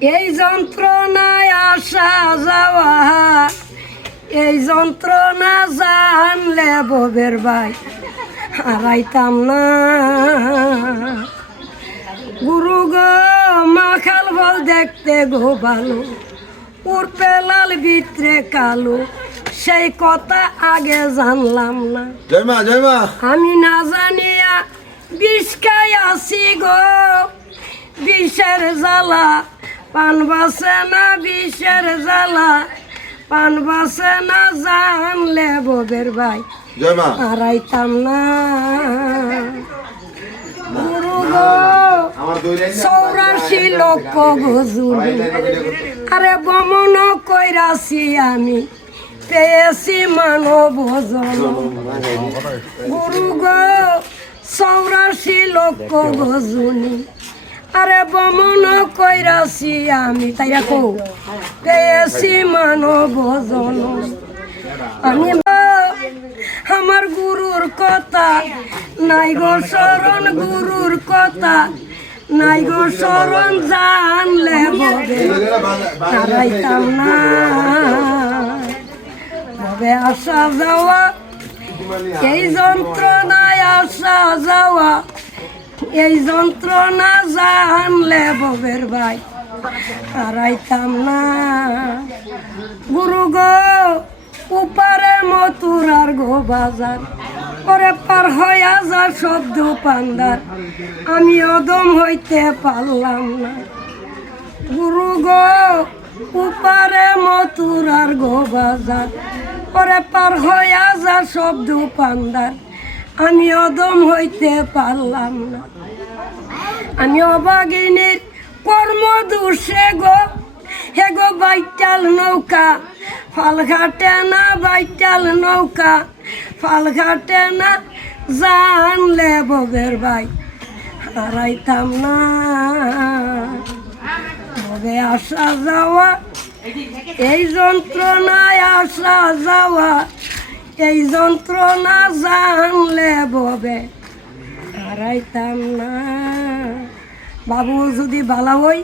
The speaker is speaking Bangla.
এই যন্ত্রণায় আসা যাওয়া, এই যন্ত্রণা জানলে ববের ভাই হারাইতাম না। গুরু গো মাখাল বল দেখতে গো ভালো, উড়পে লাল ভিতরে কালো, সেই কথা আগে জানলাম না। আমি না জানিয়া বিষ খাই আছি গো, বিষের জ্বালা পান বাসে না, বিষের জ্বালা পান বাসে না, জানলে ববের ভাই হারাইতাম না। গুরু গো 84 লক্ষ গজুলি, আরে বমন কইরাছি আমি, পেয়েছি মানব জনম। গুরু গো 84 লক্ষ গজুলি, আরে বমন কইরাছি আমি, তাই রাখো পেয়েছি মানব জনম। আমি আমার গুরুর কথা নাই গো শরণ, গুরুর কথা নাই গো শরণ, জানলে ববে হারাইতাম না। ববে আসা যাওয়া, এই যন্ত্রণায় আসা যাওয়া, এই যন্ত্রণা জানলে ববের ভাই হারাইতাম না। গুরু গো উপারে মথুরার গো বাজার, পরে পার হইয়া যা শব্দ পান্ডার, আমি অদম হইতে পারলাম না। গুরু গো উপারে মথুরার গো বাজার, পরে পার হইয়া যা শব্দ পান্ডার, আমি অদম হইতে পারলাম না। আমি অবাগিনীর কর্ম দোষে গো, হে গো বাইটাল নৌকা ফাল ঘাটে না, বাইটাল নৌকা ফাল ঘাটে না, জানলে ববের ভাই হারাইতাম না। ববে আসা যাওয়া, এই যন্ত্রণায় আসা যাওয়া, এই যন্ত্রণা জানলে ববে হারাইতাম না। বাবু যদি ভালো হই।